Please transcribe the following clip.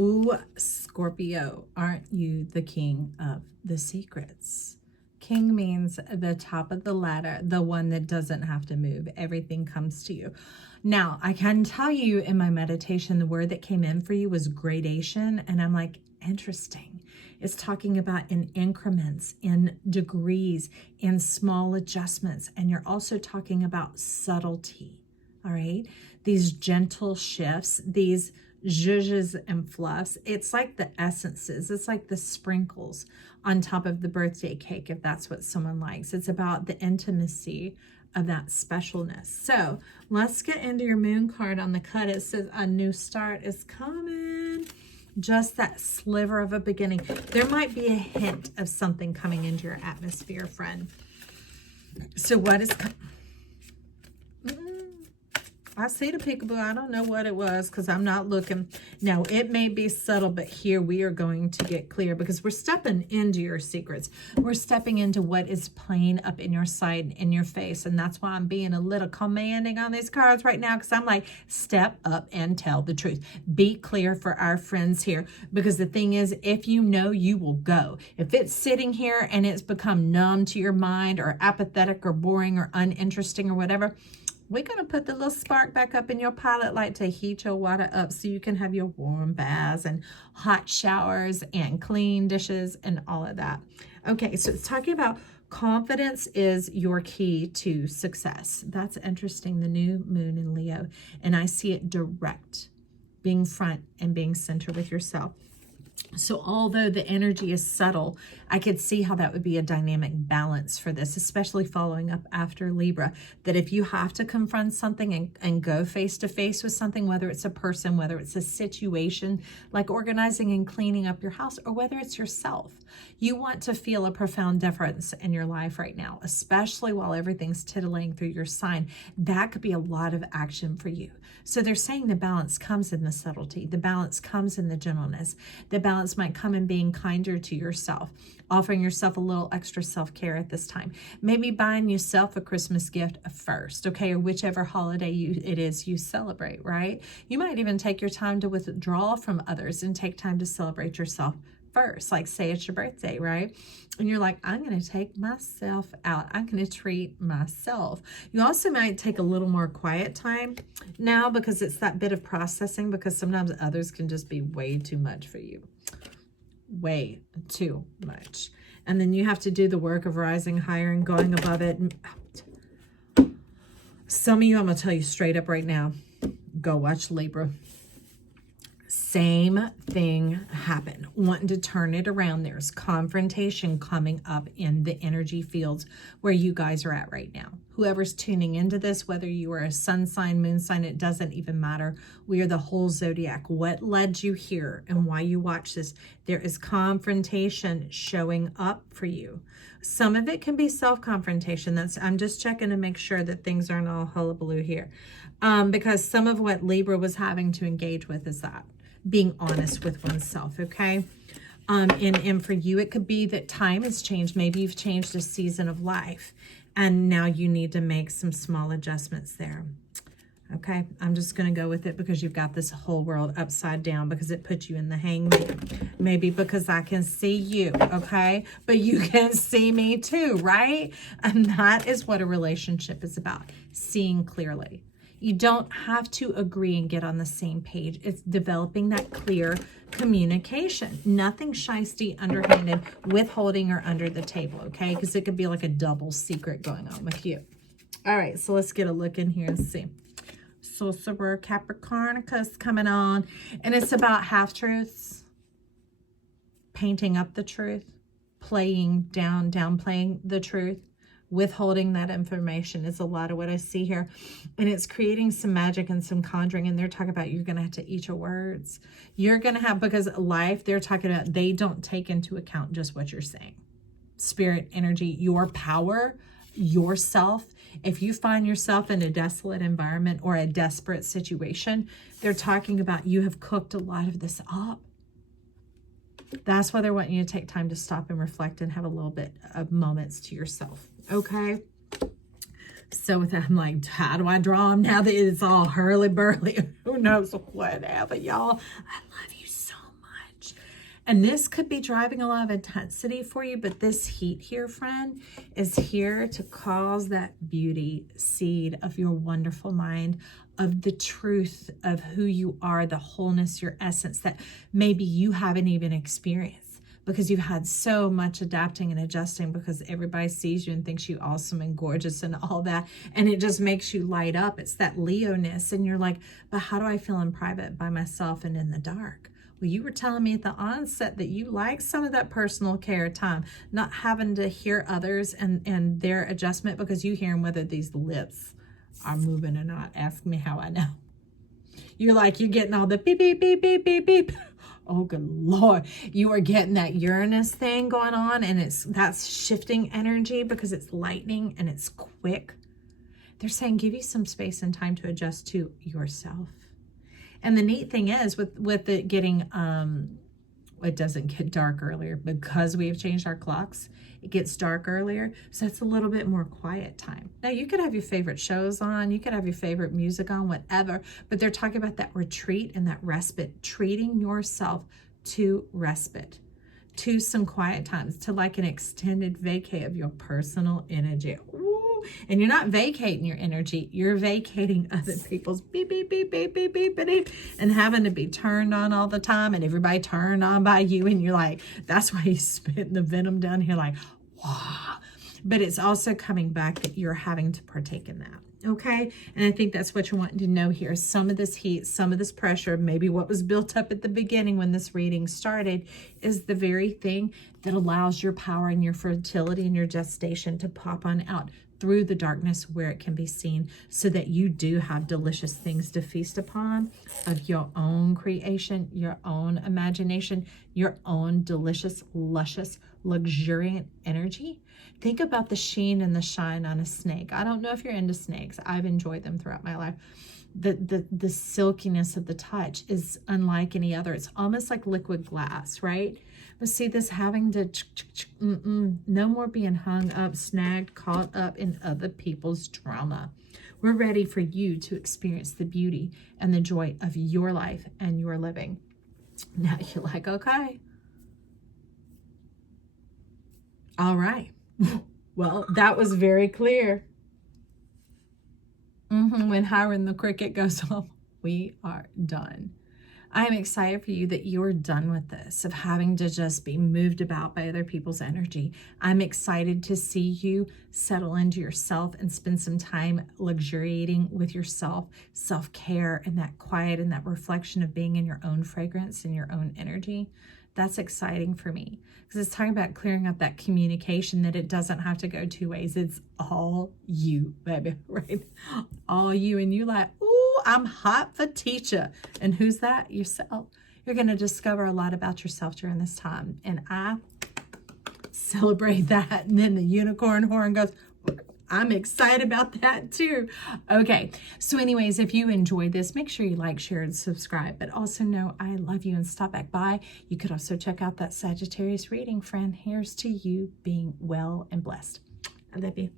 Ooh, Scorpio, aren't you the king of the secrets? King means the top of the ladder, the one that doesn't have to move. Everything comes to you. Now, I can tell you in my meditation, the word that came in for you was gradation. And I'm like, interesting. It's talking about in increments, in degrees, in small adjustments. And you're also talking about subtlety. All right. These gentle shifts, these zhuzhes and fluffs. It's like the essences. It's like the sprinkles on top of the birthday cake, if that's what someone likes. It's about the intimacy of that specialness. So let's get into your moon card on the cut. It says a new start is coming. Just that sliver of a beginning. There might be a hint of something coming into your atmosphere, friend. So what is I see the peekaboo. I don't know what it was because I'm not looking. Now, it may be subtle, but here we are going to get clear because we're stepping into your secrets. We're stepping into what is playing up in your sight, in your face. And that's why I'm being a little commanding on these cards right now because I'm like, step up and tell the truth. Be clear for our friends here because the thing is, if you know, you will go. If it's sitting here and it's become numb to your mind or apathetic or boring or uninteresting or whatever, we're going to put the little spark back up in your pilot light to heat your water up so you can have your warm baths and hot showers and clean dishes and all of that. Okay, so it's talking about confidence is your key to success. That's interesting, the new moon in Leo. And I see it direct, being front and being center with yourself. So although the energy is subtle, I could see how that would be a dynamic balance for this, especially following up after Libra, that if you have to confront something and go face to face with something, whether it's a person, whether it's a situation like organizing and cleaning up your house, or whether it's yourself, you want to feel a profound difference in your life right now, especially while everything's titillating through your sign. That could be a lot of action for you. So they're saying the balance comes in the subtlety. The balance comes in the gentleness. The balance might come in being kinder to yourself, offering yourself a little extra self-care at this time. Maybe buying yourself a Christmas gift first, okay, or whichever holiday it is you celebrate, right? You might even take your time to withdraw from others and take time to celebrate yourself first. Like say it's your birthday, right? And you're like, I'm going to take myself out. I'm going to treat myself. You also might take a little more quiet time now because it's that bit of processing, because sometimes others can just be way too much for you. Way too much. And then you have to do the work of rising higher and going above it. Some of you, I'm going to tell you straight up right now, go watch Libra. Same thing happened. Wanting to turn it around. There's confrontation coming up in the energy fields where you guys are at right now. Whoever's tuning into this, whether you are a sun sign, moon sign, it doesn't even matter. We are the whole zodiac. What led you here and why you watch this? There is confrontation showing up for you. Some of it can be self-confrontation. I'm just checking to make sure that things aren't all hullabaloo here. Because some of what Libra was having to engage with is that. Being honest with oneself, okay? And for you, it could be that time has changed. Maybe you've changed a season of life, and now you need to make some small adjustments there. Okay, I'm just going to go with it because you've got this whole world upside down because it puts you in the hangman. Maybe because I can see you, okay? But you can see me too, right? And that is what a relationship is about, seeing clearly. You don't have to agree and get on the same page. It's developing that clear communication. Nothing shysty, underhanded, withholding, or under the table, okay? Because it could be like a double secret going on with you. All right, so let's get a look in here and see. Sorcerer Capricornicus coming on. And it's about half-truths, painting up the truth, playing down, downplaying the truth. Withholding that information is a lot of what I see here. And it's creating some magic and some conjuring. And they're talking about you're going to have to eat your words. You're going to have, because life, they're talking about, they don't take into account just what you're saying. Spirit, energy, your power, yourself. If you find yourself in a desolate environment or a desperate situation, they're talking about you have cooked a lot of this up. That's why they're wanting you to take time to stop and reflect and have a little bit of moments to yourself. Okay. So with that, I'm like, how do I draw them now that it's all hurly-burly? Who knows whatever, y'all. I love you so And this could be driving a lot of intensity for you, but this heat here, friend, is here to cause that beauty seed of your wonderful mind, of the truth of who you are, the wholeness, your essence that maybe you haven't even experienced because you've had so much adapting and adjusting because everybody sees you and thinks you awesome and gorgeous and all that. And it just makes you light up. It's that Leo-ness. And you're like, but how do I feel in private by myself and in the dark? Well, you were telling me at the onset that you like some of that personal care time, not having to hear others and their adjustment because you hear them whether these lips are moving or not. Ask me how I know. You're like, you're getting all the beep, beep, beep, beep, beep, beep. Oh, good Lord. You are getting that Uranus thing going on, and that's shifting energy because it's lightning and it's quick. They're saying give you some space and time to adjust to yourself. And the neat thing is with it getting, it doesn't get dark earlier because we have changed our clocks. It gets dark earlier, so it's a little bit more quiet time. Now, you could have your favorite shows on, you could have your favorite music on, whatever, but they're talking about that retreat and that respite, treating yourself to respite, to some quiet times, to like an extended vacay of your personal energy. Ooh. And you're not vacating your energy, you're vacating other people's beep, beep, beep, beep, beep, beep, beep, beep, and having to be turned on all the time and everybody turned on by you. And you're like, that's why you spit the venom down here like, wow. But it's also coming back that you're having to partake in that. Okay. And I think that's what you're wanting to know here. Some of this heat, some of this pressure, maybe what was built up at the beginning when this reading started is the very thing that allows your power and your fertility and your gestation to pop on out through the darkness where it can be seen, so that you do have delicious things to feast upon of your own creation, your own imagination, your own delicious, luscious, luxuriant energy. Think about the sheen and the shine on a snake. I don't know if you're into snakes. I've enjoyed them throughout my life. The silkiness of the touch is unlike any other. It's almost like liquid glass, right? But see, this having to, no more being hung up, snagged, caught up in other people's drama. We're ready for you to experience the beauty and the joy of your life and your living. Now you're like, okay. All right. Well, that was very clear. When Hiram the cricket goes off, we are done. I am excited for you that you're done with this, of having to just be moved about by other people's energy. I'm excited to see you settle into yourself and spend some time luxuriating with yourself, self-care, and that quiet and that reflection of being in your own fragrance and your own energy. That's exciting for me because it's talking about clearing up that communication, that it doesn't have to go two ways. It's all you, baby, right? All you. And you like, ooh, I'm hot for teacher. And who's that? Yourself. You're going to discover a lot about yourself during this time. And I celebrate that. And then the unicorn horn goes, I'm excited about that too. Okay, so anyways, if you enjoyed this, make sure you like, share, and subscribe. But also know I love you and stop back by. You could also check out that Sagittarius reading, friend. Here's to you being well and blessed. I love you.